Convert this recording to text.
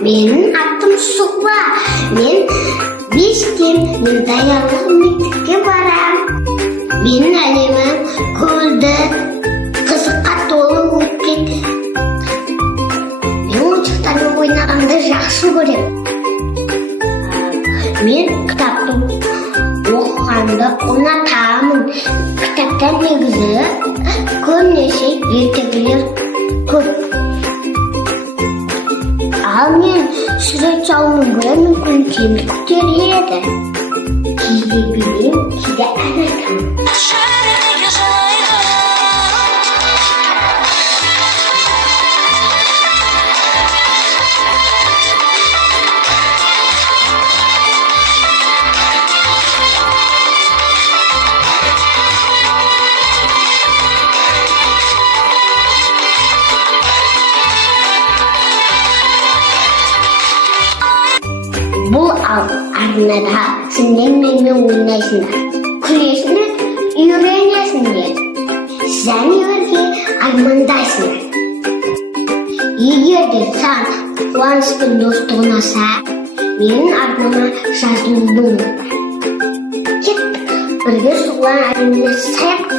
Менің атым Шұғыла. Мен 5-тен даярлық мектепке барам. Менің әлемім көлді, қызыққа толы өткен. Мен ойыншықтармен ойнағанды жақсы көрем. Мен кітаптың оқығанды ұнатамын. Кітаптар негізі көбінесе ертегілер көп. Ал мен сурет салуын көремін, мүмкін тиімді көтереді. Кейде білем, кейде ән айтамын. Бұл арнада сендер менімен ойнайсыңдар, күлесіңдер, үйренесіңдер, және бірге армандайсыңдар. Егер де саған қуанышпен достық ұнаса, менің арнама жазылуды ұмытпа. Кеттік, бірге Шұғыланың әлеміне саяхат